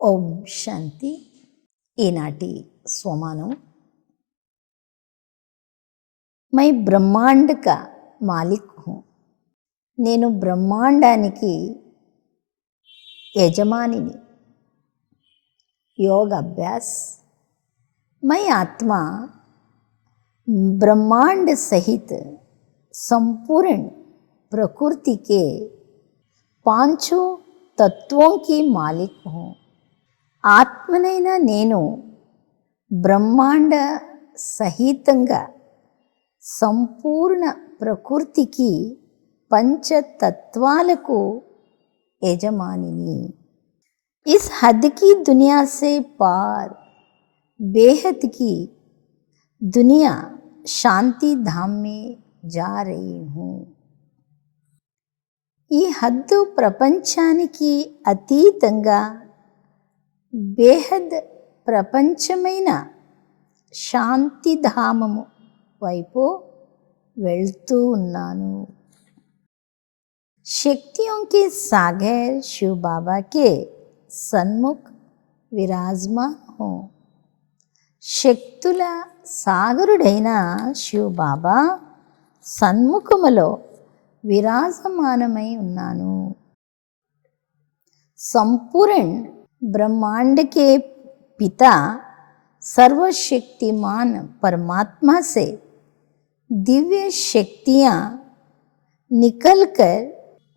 ఓం శాంతి. ఈనాటి స్వమానం. మై బ్రహ్మాండ్ కా మాలిక్ హూ. నేను బ్రహ్మాండానికి యజమానిని. योग अभ्यास। मैं आत्मा ब्रह्मांड सहित संपूर्ण प्रकृति के पांचों तत्वों की मालिक हूँ। ఆత్మనైనా నేను బ్రహ్మాండ సహితంగా సంపూర్ణ ప్రకృతికి పంచతత్వాలకు యజమానిని। इस हद की दुनिया से पार बेहद की दुनिया शांति धाम में जा रही हूँ। ఈ హద్దు ప్రపంచానికి అతీతంగా బేహద్ ప్రపంచమైన శాంతిధామము వైపు వెళ్తూ ఉన్నాను। शक्तियों के सागर शिव बाबा के सन्मुख विराजमान हूँ। శక్తుల సాగరుడైన శివ బాబా సన్ముఖములో విరాజమానమై ఉన్నాను। संपूर्ण ब्रह्मांड के पिता सर्वशक्तिमान परमात्मा से दिव्य शक्तियाँ निकलकर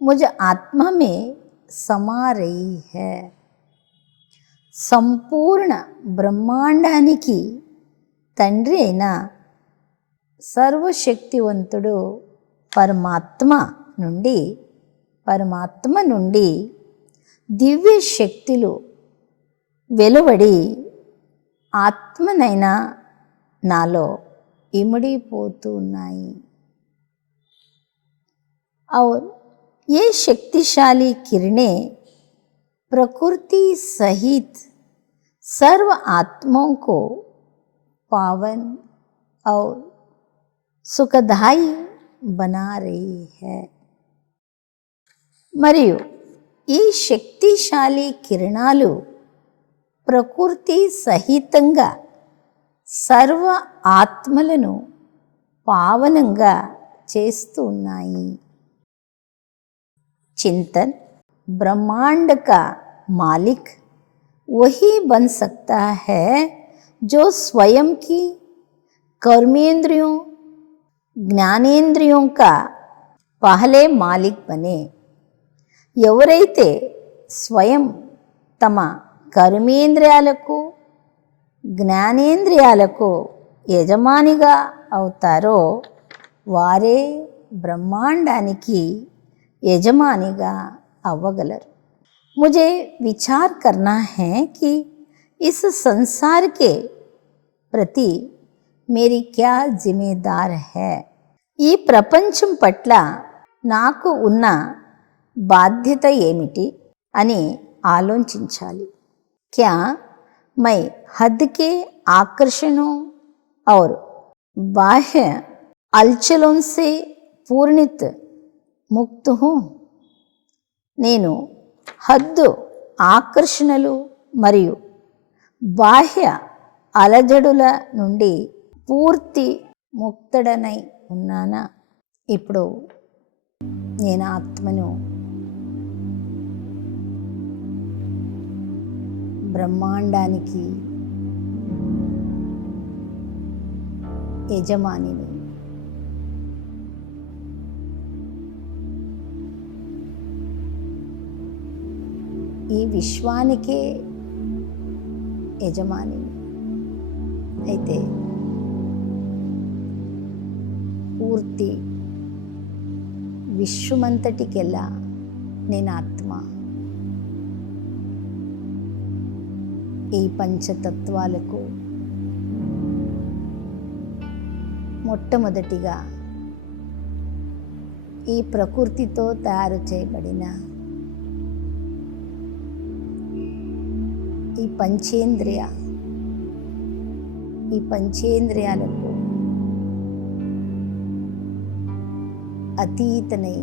मुझ आत्मा में समा रही है। संपूर्ण ब्रह्मांडाనికి తండ్రి అయిన సర్వశక్తివంతుడు పరమాత్మ నుండి దివ్య శక్తులు వెలువడి ఆత్మనైనా నాలో ఇమిడిపోతూ ఉన్నాయి। और ये शक्तिशाली किरणें प्रकृति सहित सर्व आत्माओं को पावन और सुखदायी बना रही है। మరియు ఈ శక్తిశాలి కిరణాలు ప్రకృతి సహితంగా సర్వ ఆత్మలను పావనంగా చేస్తూ ఉన్నాయి। चिंतन। ब्रह्मांड का मालिक वही बन सकता है जो स्वयं की कर्मेंद्रियों ज्ञानेंद्रियों का पहले मालिक बने। ఎవరైతే స్వయం తమ కర్మేంద్రియాలకు జ్ఞానేంద్రియాలకు యజమానిగా అవుతారో వారే బ్రహ్మాండానికి యజమానిగా అవ్వగలరు। मुझे विचार करना है कि इस संसार के प्रति मेरी क्या जिम्मेदार है। ఈ ప్రపంచం పట్ల నాకు ఉన్న బాధ్యత ఏమిటి అని ఆలోచించాలి। क्या मैं हद के आकर्षणों और बाह्य अलचलों से पूर्णित ముక్త హూ। నేను హద్దు ఆకర్షణలు మరియు బాహ్య అలజడుల నుండి పూర్తి ముక్తుడనై ఉన్నానా। ఇప్పుడు నేను ఆత్మను బ్రహ్మాండానికి యజమానిని। ఈ విశ్వానికే యజమానిని అయితే పూర్తి విశ్వమంతటికెల్లా నేను ఆత్మ। ఈ పంచతత్వాలకు మొట్టమొదటిగా ఈ ప్రకృతితో తయారు చేయబడిన ఈ పంచేంద్రియాలకు అతీతనై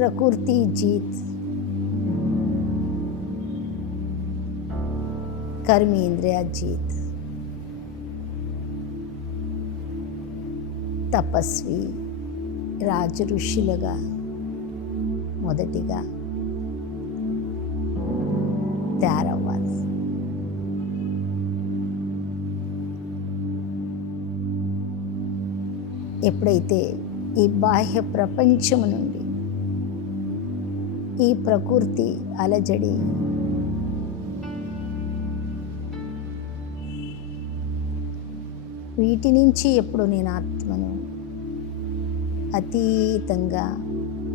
प्रकृति जीत, कर्मेंद्रिయ जीत, తపస్వి రాజ ఋషులుగా మొదటిగా తయారవ్వాలి. ఎప్పుడైతే ఈ బాహ్య ప్రపంచము నుండి ఈ ప్రకృతి అలజడి వీటి నుంచి ఎప్పుడు నేను ఆత్మను అతీతంగా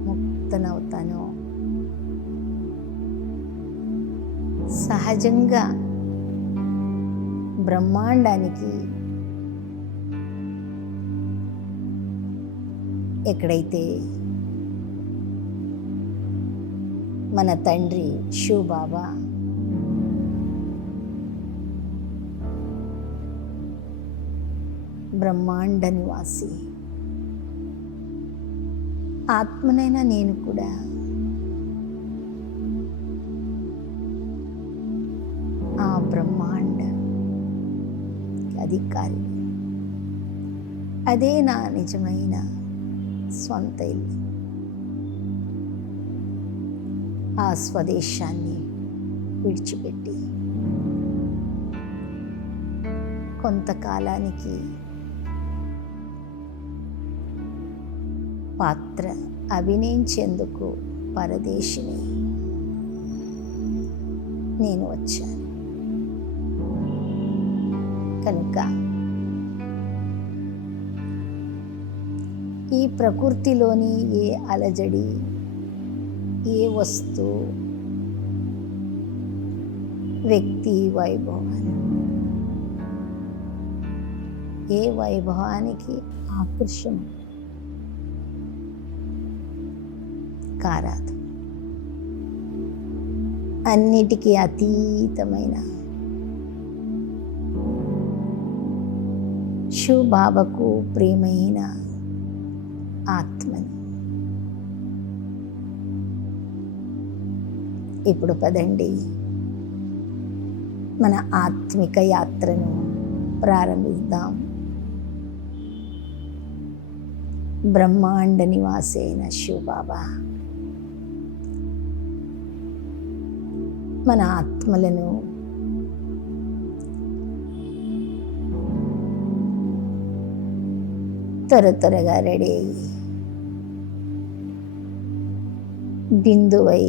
ముక్తనవుతానో, సహజంగా బ్రహ్మాండానికి ఎక్కడైతే మన తండ్రి శివ బాబా బ్రహ్మాండ నివాసి, ఆత్మనైనా నేను కూడా ఆ బ్రహ్మాండ అధికారి. అదే నా నిజమైన స్వంత ఇల్లు. ఆ స్వదేశాన్ని విడిచిపెట్టి కొంతకాలానికి పాత్ర అభినయించేందుకు పరదేశిని నేను వచ్చాను. కనుక ఈ ప్రకృతిలోని ఏ అలజడి, ఏ వస్తువు, వ్యక్తి వైభవాలు, ఏ వైభవానికి ఆకర్షణ కారాదు. అన్నిటికీ అతీతమైన శివ బాబాకు ప్రియమైన ఆత్మని. ఇప్పుడు పదండి, మన ఆత్మిక యాత్రను ప్రారంభిద్దాం. బ్రహ్మాండ నివాసైన శివ బాబా మన ఆత్మలను త్వరగా రెడీ అయ్యి బిందువై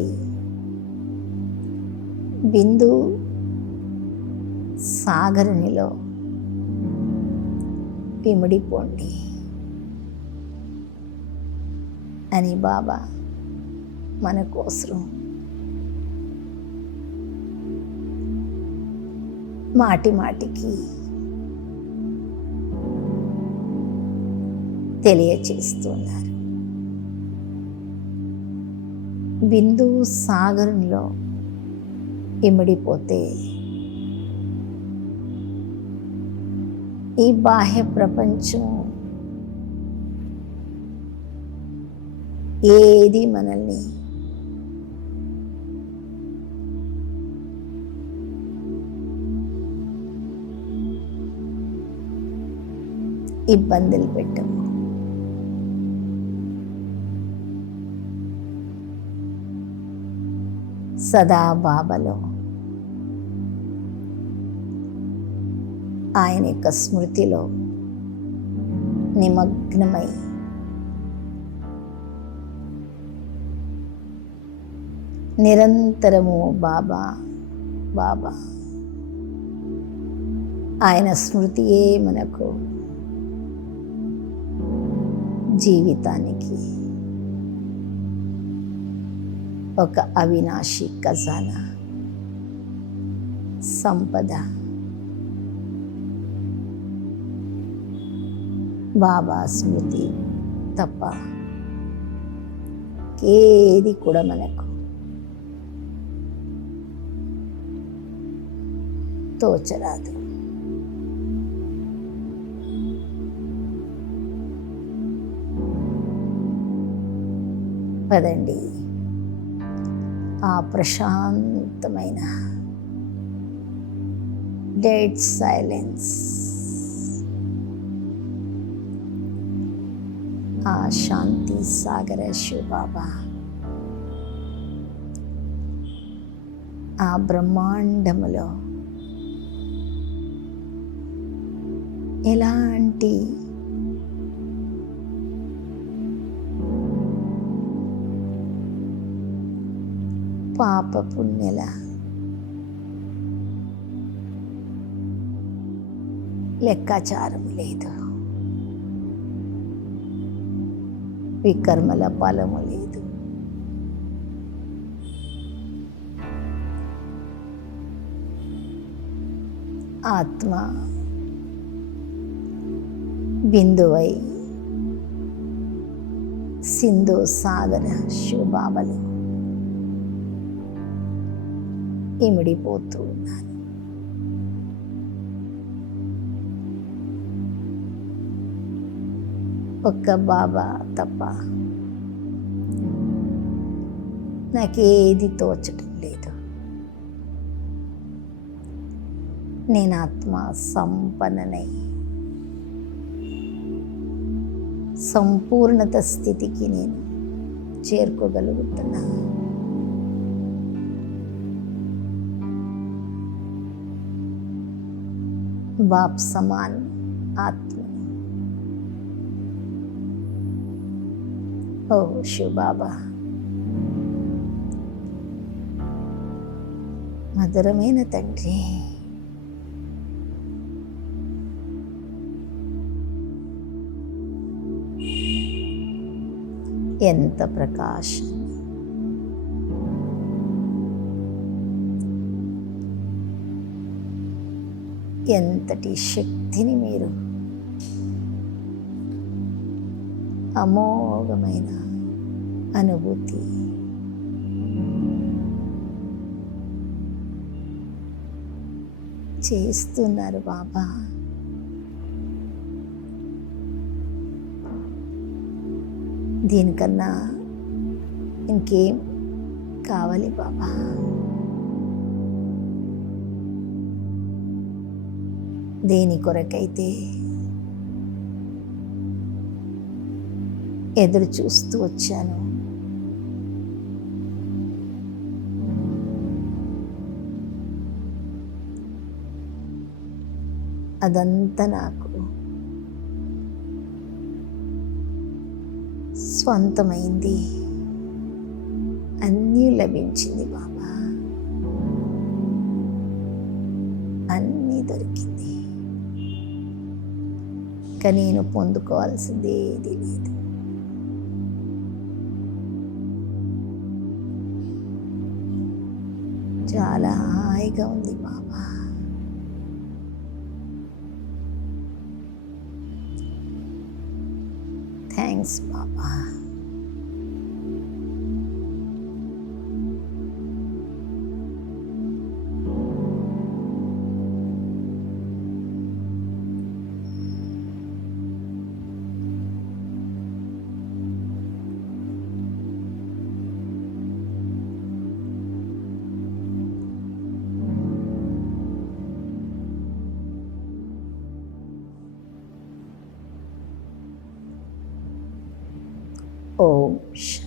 బిందు సాగరునిలో పిమిడిపోండి అని బాబా మన కోసం మాటి మాటికి తెలియచేస్తున్నారు. బిందు సాగరంలో ఇమిడిపోతే ఈ బాహ్య ప్రపంచం ఏది మనల్ని ఇబ్బందులు పెట్టము. సదా బాబాలో ఆయన యొక్క స్మృతిలో నిమగ్నమై నిరంతరము బాబా బాబా ఆయన స్మృతియే మనకు జీవితానికి ఒక అవినాశి ఖజానా, సంపద. బాబా స్మృతి తప్ప ఏది కూడా మనకు తోచరాదు. పదండి, ఆ ప్రశాంతమైన డెడ్ సైలెన్స్, ఆ శాంతి సాగర శివబాబా, ఆ బ్రహ్మాండములో ఎలాంటి పాప పుణ్యల లెక్కాచారం లేదు, వికర్మల ఫలము లేదు. ఆత్మ బిందువై సింధు సాగర శివబాబలు ఇమిడిపోతూ ఉన్నాను. ఒక్క బాబా తప్ప నాకేది తోచటం లేదు. నేను ఆత్మ సంపన్ననై సంపూర్ణత స్థితికి నేను చేరుకోగలుగుతున్నా. బాప్ సమాన్ ఆత్మ. ఓ శివ బాబా, మధురమైన తండ్రి, ఎంత ప్రకాశం, ఎంతటి శక్తిని మీరు అమోఘమైన అనుభూతి చేస్తున్నారు బాబా. దీనికన్నా ఇంకేం కావాలి బాబా? దేని కొరకైతే ఎదురు చూస్తూ వచ్చాను, అదంతా నాకు స్వంతమైంది, అన్నీ లభించింది బాబా, అన్నీ దొరికింది. ఇక నేను పొందుకోవాల్సింది ఏది లేదు. చాలా హాయిగా ఉంది బాబా. థ్యాంక్స్ బాబా. ఓం శాంతి.